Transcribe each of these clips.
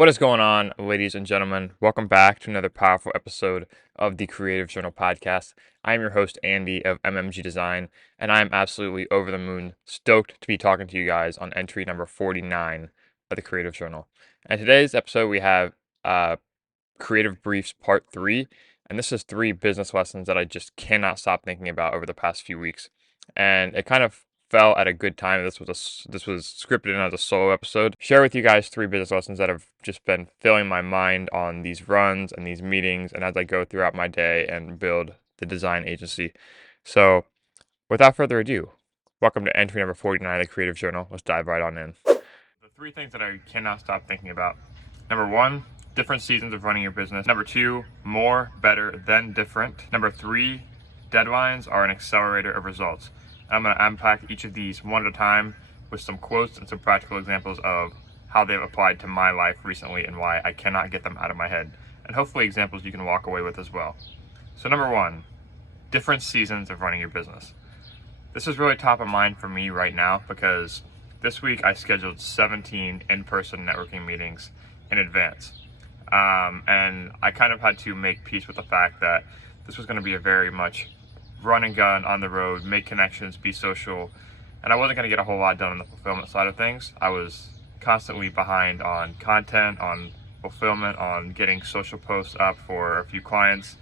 What is going on, ladies and gentlemen? Welcome back to another powerful episode of the Creative Journal podcast. I am your host, Andy of MMG Design, and I am absolutely over the moon stoked to be talking to you guys on entry number 49 of the Creative Journal. And today's episode, we have Creative Briefs Part 3, and this is 3 business lessons that I just cannot stop thinking about over the past few weeks. And it kind of fell at a good time. This was scripted in as a solo episode. Share with you guys 3 business lessons that have just been filling my mind on these runs and these meetings and as I go throughout my day and build the design agency. So, without further ado, welcome to entry number 49 of the Creative Journal. Let's dive right on in. The 3 things that I cannot stop thinking about. Number 1, different seasons of running your business. Number 2, more, better, than different. Number 3, deadlines are an accelerator of results. I'm going to unpack each of these one at a time with some quotes and some practical examples of how they've applied to my life recently and why I cannot get them out of my head. And hopefully examples you can walk away with as well. So number 1, different seasons of running your business. This is really top of mind for me right now because this week I scheduled 17 in-person networking meetings in advance. And I kind of had to make peace with the fact that this was going to be a very much run and gun on the road, make connections, be social, and I wasn't going to get a whole lot done on the fulfillment side of things. I was constantly behind on content, on fulfillment, on getting social posts up for a few clients,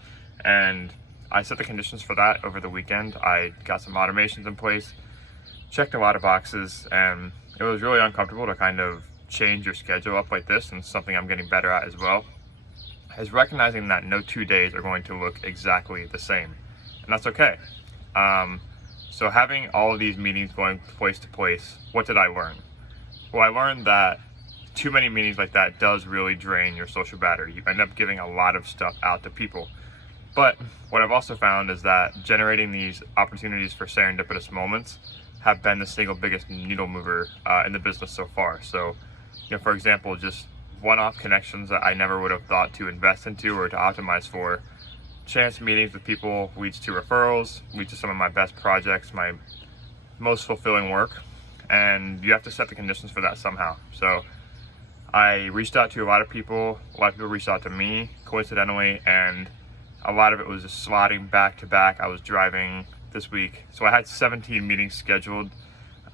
and I set the conditions for that over the weekend. I got some automations in place, checked a lot of boxes, and it was really uncomfortable to kind of change your schedule up like this, and something I'm getting better at as well, is recognizing that no 2 days are going to look exactly the same. And that's okay. So having all of these meetings going place to place, what did I learn? Well, I learned that too many meetings like that does really drain your social battery. You end up giving a lot of stuff out to people. But what I've also found is that generating these opportunities for serendipitous moments have been the single biggest needle mover in the business so far. So, for example, just one-off connections that I never would have thought to invest into or to optimize for. Chance meetings with people leads to referrals, leads to some of my best projects, my most fulfilling work, and you have to set the conditions for that somehow. So I reached out to a lot of people reached out to me coincidentally, and a lot of it was just slotting back to back. I was driving this week, so I had 17 meetings scheduled,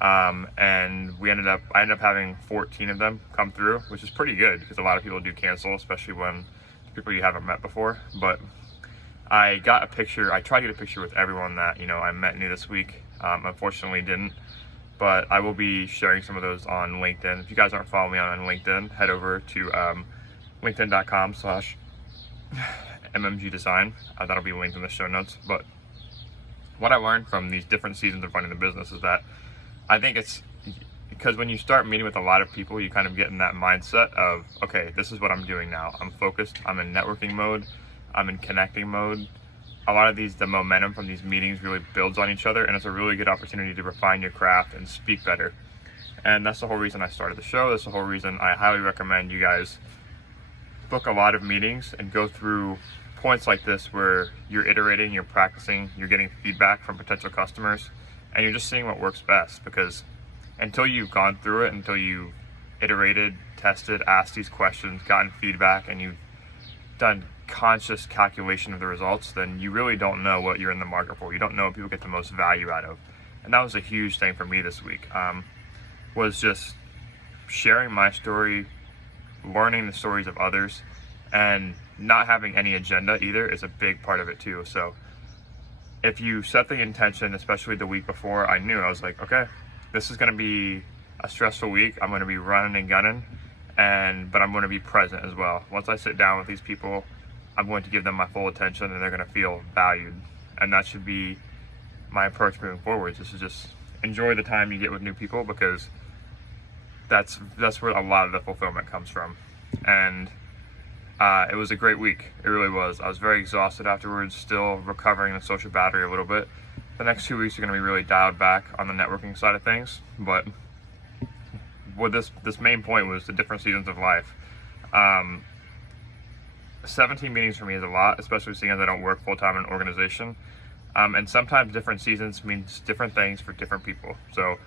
and I ended up having 14 of them come through, which is pretty good because a lot of people do cancel, especially when it's people you haven't met before. But I tried to get a picture with everyone that, I met new this week. Unfortunately didn't, but I will be sharing some of those on LinkedIn. If you guys aren't following me on LinkedIn, head over to linkedin.com/MMG Design. That'll be linked in the show notes. But what I learned from these different seasons of running the business is that I think it's because when you start meeting with a lot of people, you kind of get in that mindset of, okay, this is what I'm doing now. I'm focused, I'm in networking mode, I'm in connecting mode. A lot of the momentum from these meetings really builds on each other, and it's a really good opportunity to refine your craft and speak better. And that's the whole reason I started the show. That's the whole reason I highly recommend you guys book a lot of meetings and go through points like this where you're iterating, you're practicing, you're getting feedback from potential customers, and you're just seeing what works best. Because until you've gone through it, until you've iterated, tested, asked these questions, gotten feedback, and you've done conscious calculation of the results, then you really don't know what you're in the market for. You don't know what people get the most value out of. And that was a huge thing for me this week, was just sharing my story, learning the stories of others, and not having any agenda either is a big part of it too. So if you set the intention, especially the week before, I was like, okay, this is going to be a stressful week. I'm going to be running and gunning, but I'm going to be present as well. Once I sit down with these people, I'm going to give them my full attention, and they're going to feel valued. And that should be my approach moving forward. Is to just enjoy the time you get with new people, because that's where a lot of the fulfillment comes from. And it was a great week. It really was. I was very exhausted afterwards, still recovering the social battery a little bit. The next 2 weeks are going to be really dialed back on the networking side of things. But what this main point was the different seasons of life. 17 meetings for me is a lot, especially seeing as I don't work full-time in an organization. And sometimes different seasons means different things for different people. So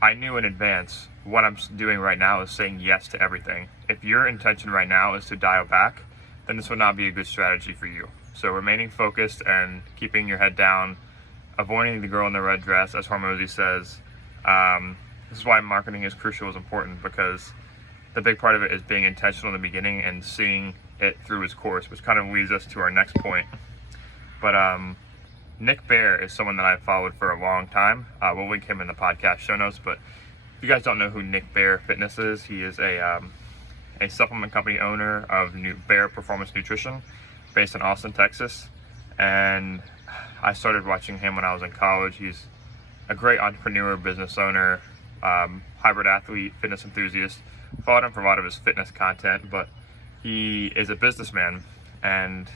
I knew in advance what I'm doing right now is saying yes to everything. If your intention right now is to dial back, then this would not be a good strategy for you. So remaining focused and keeping your head down, avoiding the girl in the red dress, as Hormozi says. This is why marketing is crucial, is important, because the big part of it is being intentional in the beginning and seeing it through its course, which kind of leads us to our next point. But Nick Bare is someone that I've followed for a long time. We'll link him in the podcast show notes, but if you guys don't know who Nick Bare Fitness is, he is a supplement company owner of Bare Performance Nutrition based in Austin, Texas. And I started watching him when I was in college. He's a great entrepreneur, business owner, hybrid athlete, fitness enthusiast. Followed him for a lot of his fitness content, but he is a businessman and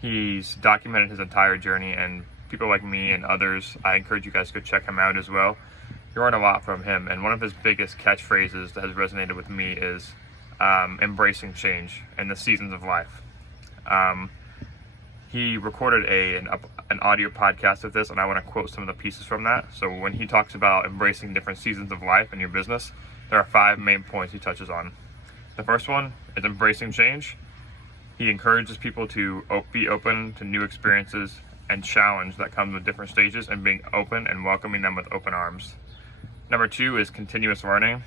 he's documented his entire journey, and people like me and others, I encourage you guys to go check him out as well. You learn a lot from him, and one of his biggest catchphrases that has resonated with me is embracing change in the seasons of life. He recorded an audio podcast of this, and I want to quote some of the pieces from that. So when he talks about embracing different seasons of life in your business, there are 5 main points he touches on. The first one is embracing change. He encourages people to be open to new experiences and challenge that comes with different stages, and being open and welcoming them with open arms. Number 2 is continuous learning.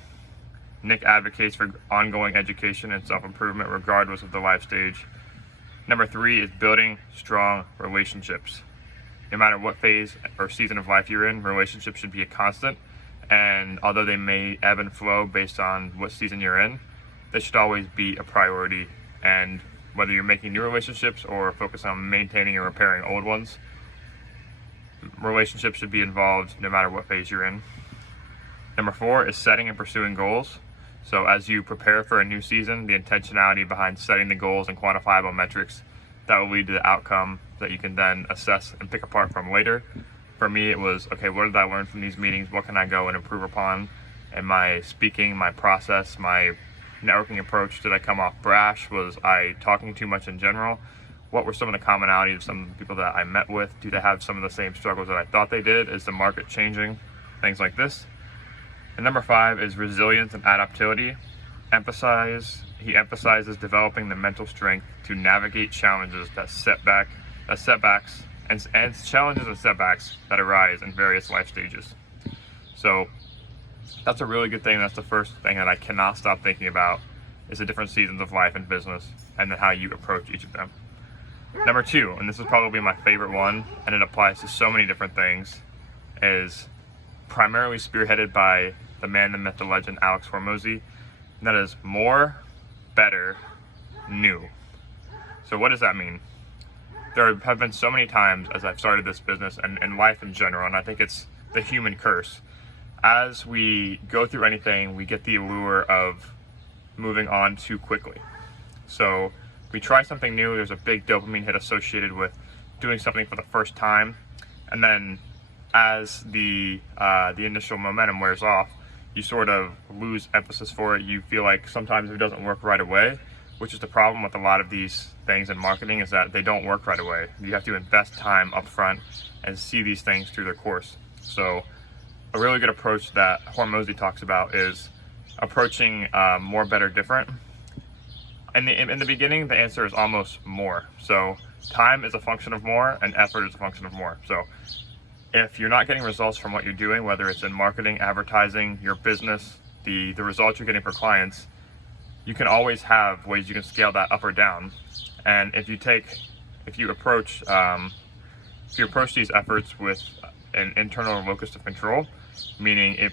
Nick advocates for ongoing education and self-improvement regardless of the life stage. Number 3 is building strong relationships. No matter what phase or season of life you're in, relationships should be a constant. And although they may ebb and flow based on what season you're in, they should always be a priority. And whether you're making new relationships or focus on maintaining and repairing old ones, relationships should be involved no matter what phase you're in. Number 4 is setting and pursuing goals. So as you prepare for a new season, the intentionality behind setting the goals and quantifiable metrics that will lead to the outcome that you can then assess and pick apart from later. For me, it was, okay, what did I learn from these meetings? What can I go and improve upon in my speaking, my process, my networking approach? Did I come off brash? Was I talking too much in general? What were some of the commonalities of some of the people that I met with? Do they have some of the same struggles that I thought they did? Is the market changing? Things like this. And number 5 is resilience and adaptability. He emphasizes developing the mental strength to navigate challenges setbacks that arise in various life stages. So that's a really good thing. That's the first thing that I cannot stop thinking about, is the different seasons of life and business and then how you approach each of them. Number 2, and this is probably my favorite one, and it applies to so many different things, is primarily spearheaded by the man, the myth, the legend, Alex Hormozi. And that is more, better, new. So what does that mean? There have been so many times as I've started this business and life in general, and I think it's the human curse. As we go through anything, we get the allure of moving on too quickly. So we try something new, there's a big dopamine hit associated with doing something for the first time, and then as the initial momentum wears off, you sort of lose emphasis for it. You feel like sometimes it doesn't work right away, which is the problem with a lot of these things in marketing, is that they don't work right away. You have to invest time up front and see these things through their course. So a really good approach that Hormozi talks about is approaching more, better, different. In the beginning, the answer is almost more. So time is a function of more, and effort is a function of more. So if you're not getting results from what you're doing, whether it's in marketing, advertising, your business, the results you're getting for clients, you can always have ways you can scale that up or down. And if you approach these efforts with an internal locus of control, meaning if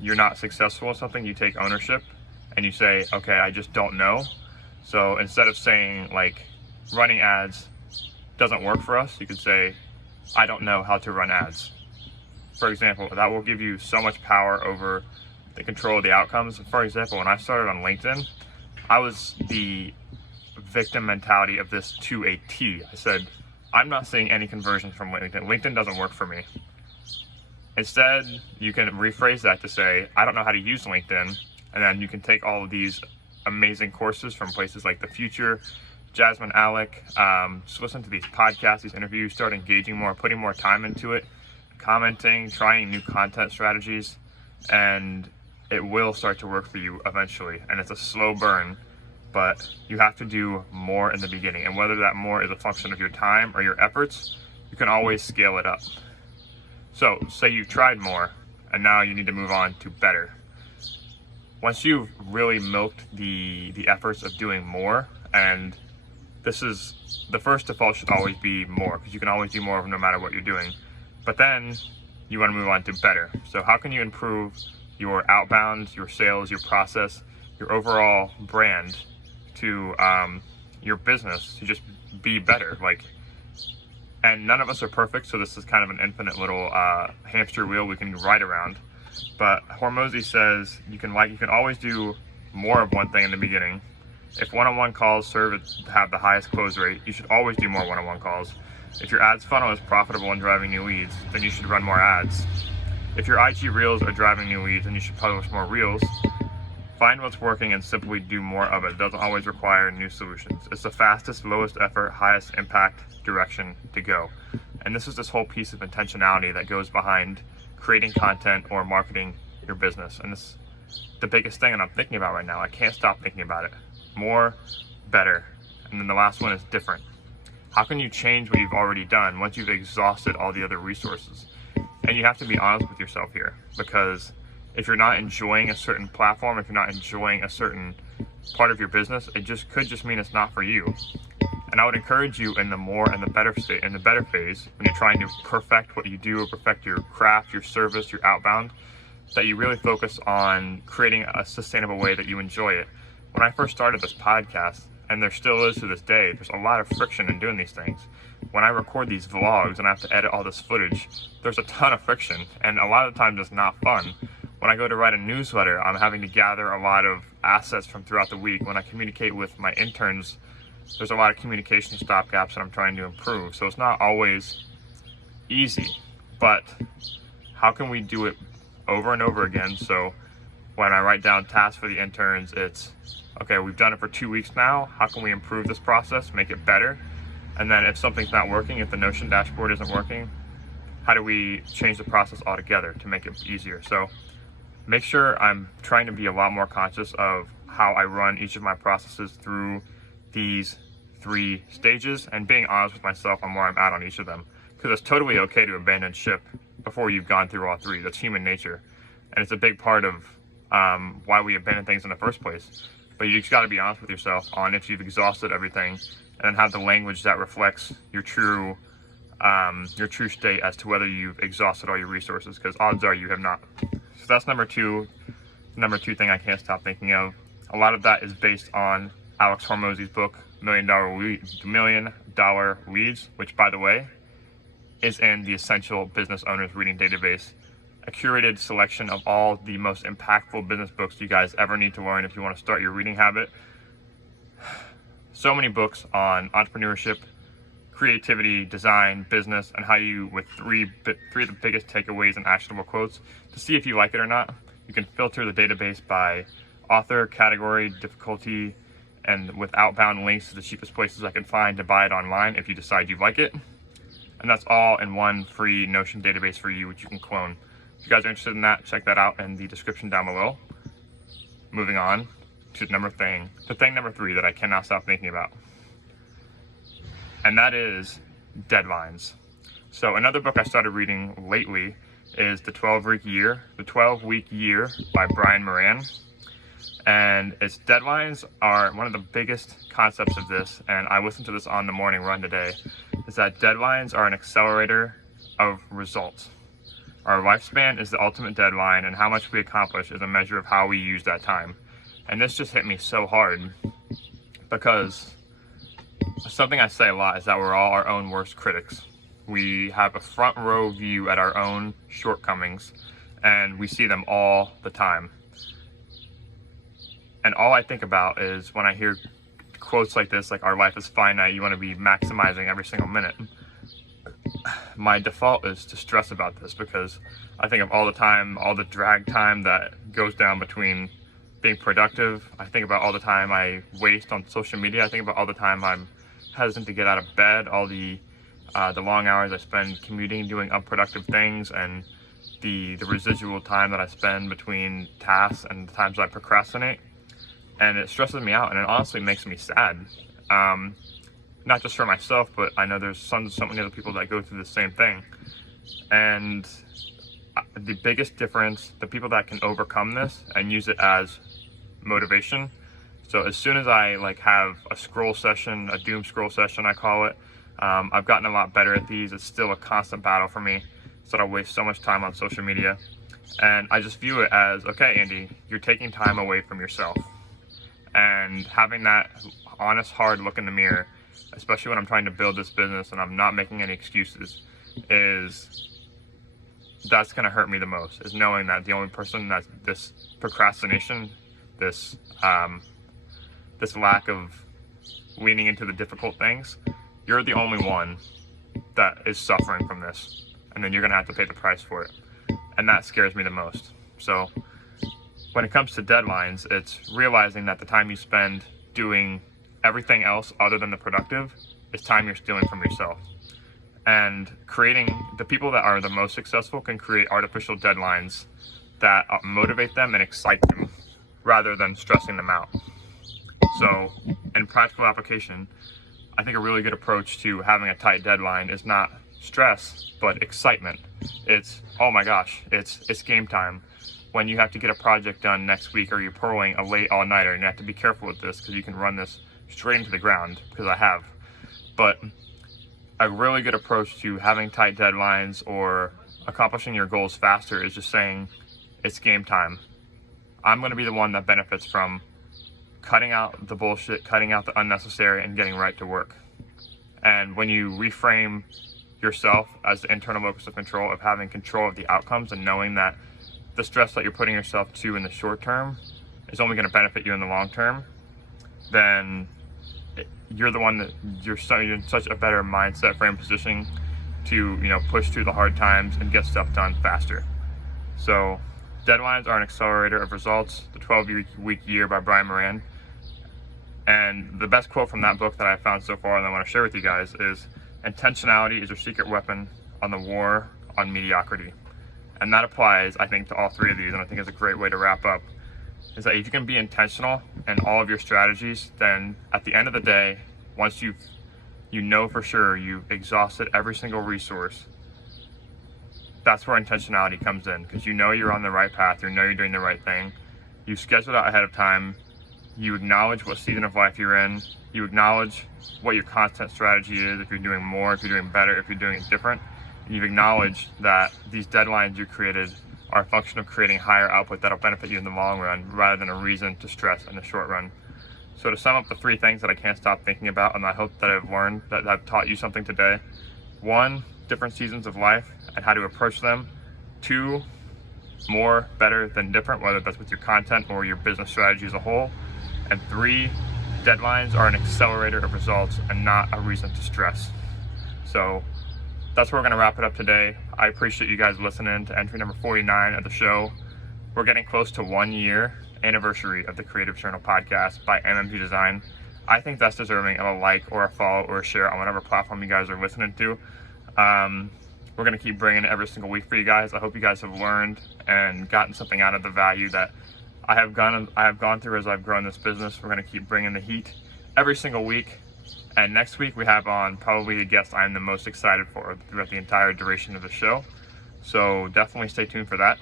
you're not successful in something, you take ownership and you say, okay, I just don't know. So instead of saying like running ads doesn't work for us, you could say, I don't know how to run ads. For example, that will give you so much power over the control of the outcomes. For example, when I started on LinkedIn, I was the victim mentality of this to a T. I said, I'm not seeing any conversions from LinkedIn. LinkedIn doesn't work for me. Instead, you can rephrase that to say, I don't know how to use LinkedIn. And then you can take all of these amazing courses from places like The Future, Jasmine Alec, just listen to these podcasts, these interviews, start engaging more, putting more time into it, commenting, trying new content strategies, and it will start to work for you eventually. And it's a slow burn, but you have to do more in the beginning. And whether that more is a function of your time or your efforts, you can always scale it up. So say you've tried more and now you need to move on to better. Once you've really milked the efforts of doing more, and this is the first default should always be more, because you can always do more no matter what you're doing. But then you want to move on to better. So how can you improve your outbound, your sales, your process, your overall brand to your business to just be better? And none of us are perfect, so this is kind of an infinite little hamster wheel we can ride around. But Hormozi says you can always do more of one thing in the beginning. If one-on-one calls serve to have the highest close rate, you should always do more one-on-one calls. If your ads funnel is profitable and driving new leads, then you should run more ads. If your IG reels are driving new leads, then you should publish more reels. Find what's working and simply do more of it. It doesn't always require new solutions. It's the fastest, lowest effort, highest impact direction to go. And this is this whole piece of intentionality that goes behind creating content or marketing your business. And this is the biggest thing that I'm thinking about right now. I can't stop thinking about it. More, better. And then the last one is different. How can you change what you've already done once you've exhausted all the other resources? And you have to be honest with yourself here, because if you're not enjoying a certain platform, if you're not enjoying a certain part of your business, it could just mean it's not for you. And I would encourage you in the more and the better state, in the better phase, when you're trying to perfect what you do or perfect your craft, your service, your outbound, that you really focus on creating a sustainable way that you enjoy it. When I first started this podcast, and there still is to this day, there's a lot of friction in doing these things. When I record these vlogs and I have to edit all this footage, there's a ton of friction, and a lot of times it's not fun. When I go to write a newsletter, I'm having to gather a lot of assets from throughout the week. When I communicate with my interns, there's a lot of communication stopgaps that I'm trying to improve. So it's not always easy, but how can we do it over and over again? So when I write down tasks for the interns, it's, okay, we've done it for 2 weeks now. How can we improve this process, make it better? And then if something's not working, if the Notion dashboard isn't working, how do we change the process altogether to make it easier? So make sure I'm trying to be a lot more conscious of how I run each of my processes through these 3 stages, and being honest with myself on where I'm at on each of them. Because it's totally okay to abandon ship before you've gone through all 3. That's human nature. And it's a big part of why we abandon things in the first place. But you just got to be honest with yourself on if you've exhausted everything, and then have the language that reflects your true state as to whether you've exhausted all your resources, because odds are you have not. So that's number 2. Number 2 thing I can't stop thinking of. A lot of that is based on Alex Hormozi's book, $1 Million Leads, which, by the way, is in the Essential Business Owners Reading Database, a curated selection of all the most impactful business books you guys ever need to learn if you want to start your reading habit. So many books on entrepreneurship, creativity, design, business, and how you, with three of the biggest takeaways and actionable quotes, to see if you like it or not. You can filter the database by author, category, difficulty, and with outbound links to the cheapest places I can find to buy it online if you decide you like it. And that's all in one free Notion database for you, which you can clone. If you guys are interested in that, check that out in the description down below. Moving on to the thing number 3 that I cannot stop thinking about. And that is deadlines. So another book I started reading lately is The 12-Week Year by Brian Moran. And its deadlines are one of the biggest concepts of this, and I listened to this on the morning run today, is that deadlines are an accelerator of results. Our lifespan is the ultimate deadline, and how much we accomplish is a measure of how we use that time. And this just hit me so hard, because something I say a lot is that we're all our own worst critics. We have a front row view at our own shortcomings, and we see them all the time. And all I think about is when I hear quotes like this, like, our life is finite, you want to be maximizing every single minute. My default is to stress about this, because I think of all the time, all the drag time that goes down between being productive. I think about all the time I waste on social media. I think about all the time I'm hesitant to get out of bed, all the long hours I spend commuting, doing unproductive things, and the residual time that I spend between tasks and the times I procrastinate, and it stresses me out, and it honestly makes me sad. Not just for myself, but I know there's so many other people that go through the same thing. And the biggest difference, the people that can overcome this and use it as motivation. So as soon as I have a scroll session, a doom scroll session I call it, I've gotten a lot better at these. It's still a constant battle for me, so I waste so much time on social media. And I just view it as, okay, Andy, you're taking time away from yourself. And having that honest, hard look in the mirror, especially when I'm trying to build this business and I'm not making any excuses, that's going to hurt me the most, is knowing that the only person that this procrastination, this lack of leaning into the difficult things, you're the only one that is suffering from this, and then you're going to have to pay the price for it. And that scares me the most. So when it comes to deadlines, it's realizing that the time you spend doing everything else other than the productive is time you're stealing from yourself. And the people that are the most successful can create artificial deadlines that motivate them and excite them rather than stressing them out. So in practical application, I think a really good approach to having a tight deadline is not stress, but excitement. It's, oh my gosh, it's game time. When you have to get a project done next week, or you're pulling a late all-nighter, and you have to be careful with this because you can run this straight into the ground, because I have. But a really good approach to having tight deadlines or accomplishing your goals faster is just saying, it's game time. I'm going to be the one that benefits from cutting out the bullshit, cutting out the unnecessary, and getting right to work. And when you reframe yourself as the internal locus of control, of having control of the outcomes and knowing that the stress that you're putting yourself to in the short term is only going to benefit you in the long term, then you're the one that you're in such a better mindset frame position to push through the hard times and get stuff done faster. So deadlines are an accelerator of results, the 12-week year by Brian Moran. And the best quote from that book that I've found so far and I want to share with you guys is, intentionality is your secret weapon on the war on mediocrity. And that applies, I think, to all three of these, and I think it's a great way to wrap up, is that if you can be intentional in all of your strategies, then at the end of the day, once you know for sure you've exhausted every single resource, that's where intentionality comes in, because you're on the right path, you're doing the right thing, you schedule it out ahead of time, you acknowledge what season of life you're in, you acknowledge what your content strategy is, if you're doing more, if you're doing better, if you're doing it different, and you've acknowledged that these deadlines you created are a function of creating higher output that'll benefit you in the long run rather than a reason to stress in the short run. So to sum up the three things that I can't stop thinking about, and I hope that I've learned, that I've taught you something today. 1, different seasons of life and how to approach them. 2, more, better than different, whether that's with your content or your business strategy as a whole. And 3, deadlines are an accelerator of results and not a reason to stress. So that's where we're going to wrap it up today. I appreciate you guys listening to entry number 49 of the show. We're getting close to 1 year anniversary of the Creative Journal podcast by MMG Design. I think that's deserving of a like or a follow or a share on whatever platform you guys are listening to. We're going to keep bringing it every single week for you guys. I hope you guys have learned and gotten something out of the value that I have gone through as I've grown this business. We're going to keep bringing the heat every single week. And next week we have on probably a guest I'm the most excited for throughout the entire duration of the show. So definitely stay tuned for that.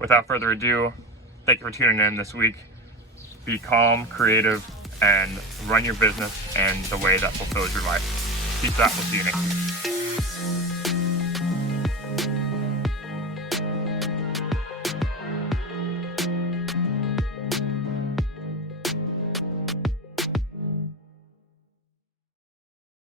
Without further ado, thank you for tuning in this week. Be calm, creative, and run your business in the way that fulfills your life. Peace out. We'll see you next week.